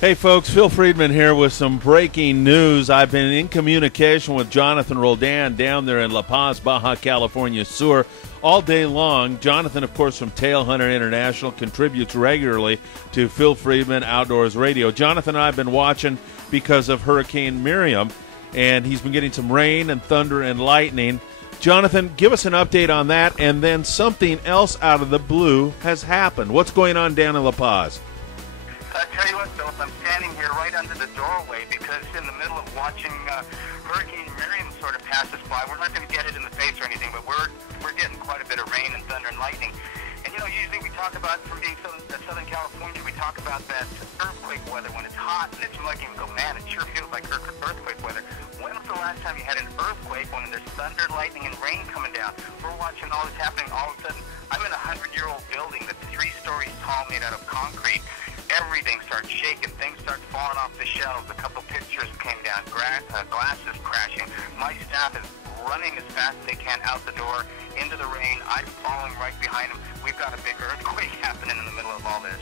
Hey folks, Phil Friedman here with some breaking news. I've been in communication with Jonathan Roldan down there in La Paz, Baja California Sur all day long. Jonathan, of course, from Tailhunter International, contributes regularly to Phil Friedman Outdoors Radio. Jonathan and I have been watching because of Hurricane Miriam, and he's been getting some rain and thunder and lightning. Jonathan, give us an update on that, and then something else out of the blue has happened. What's going on down in La Paz? I tell you what, Philip, I'm standing here right under the doorway because in the middle of watching Hurricane Miriam sort of pass us by. We're not going to get it in the face or anything, but we're getting quite a bit of rain and thunder and lightning. And, you know, usually we talk about, from being Southern California, we talk about that earthquake weather when it's hot, and it's like, you go, man, it sure feels like earthquake weather. When was the last time you had an earthquake when there's thunder, lightning, and rain coming down? We're watching all this happening. All of a sudden, I'm in a 100-year-old building that's 3 stories tall, made out of concrete. Everything starts shaking. Things start falling off the shelves. A couple pictures came down. Glasses crashing. My staff is running as fast as they can out the door into the rain. I'm following right behind them. We've got a big earthquake happening in the middle of all this.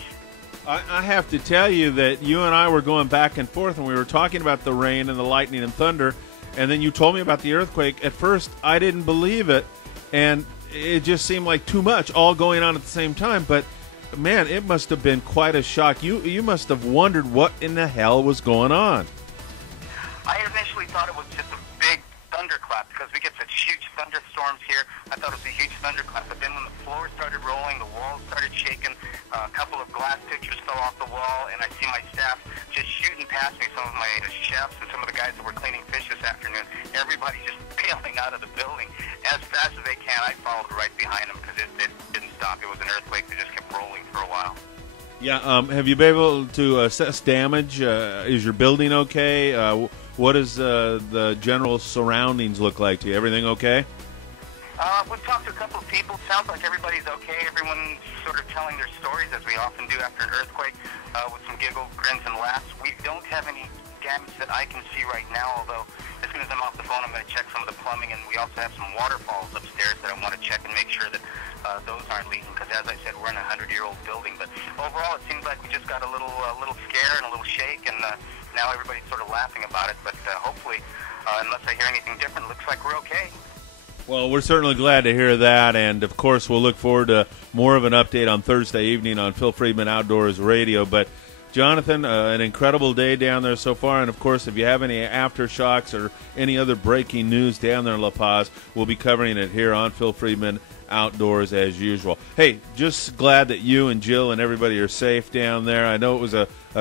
I have to tell you that you and I were going back and forth, and we were talking about the rain and the lightning and thunder, and then you told me about the earthquake. At first, I didn't believe it, and it just seemed like too much, all going on at the same time. But, man, it must have been quite a shock. You must have wondered what in the hell was going on. I initially thought it was just a big thunderclap because we get such huge thunderstorms here. I thought it was a huge thunderclap, but then when the floor started rolling, the walls started shaking, a couple of glass pictures fell off the wall, and I see my staff just shooting past me, some of my chefs and some of the guys that were cleaning fish this afternoon. Everybody just bailing out of the building as fast as they can. I followed right behind them because it didn't stop. It was an earthquake that just kept rolling for a while. Yeah. Have you been able to assess damage? Is your building okay? What does the general surroundings look like to you? Everything okay? We've talked to a couple of people. Sounds like everybody's okay. Everyone's sort of telling their stories, as we often do after an earthquake, with some giggles, grins, and laughs. We don't have any damage that I can see right now, although as soon as I'm off the phone, I'm going to check some of the plumbing, and we also have some waterfalls upstairs that I want to check and make sure that those aren't leaking, because as I said, we're in a 100-year-old building. But overall, it seems like we just got a little scare and a little shake, and now everybody's sort of laughing about it. But hopefully, unless I hear anything different, it looks like we're okay. Well, we're certainly glad to hear that, and of course we'll look forward to more of an update on Thursday evening on Phil Friedman Outdoors Radio. But Jonathan, an incredible day down there so far, and of course if you have any aftershocks or any other breaking news down there in La Paz, we'll be covering it here on Phil Friedman Outdoors as usual. Hey, just glad that you and Jill and everybody are safe down there. I know it was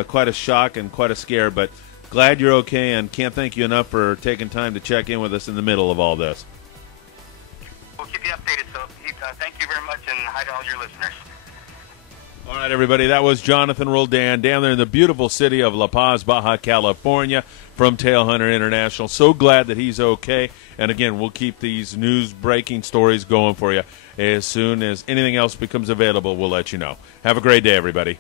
quite a shock and quite a scare, but glad you're okay, and can't thank you enough for taking time to check in with us in the middle of all this. We'll keep you updated, so thank you very much, and hi to all your listeners. All right, everybody, that was Jonathan Roldan down there in the beautiful city of La Paz, Baja California, from Tailhunter International. So glad that he's okay. And again, we'll keep these news-breaking stories going for you. As soon as anything else becomes available, we'll let you know. Have a great day, everybody.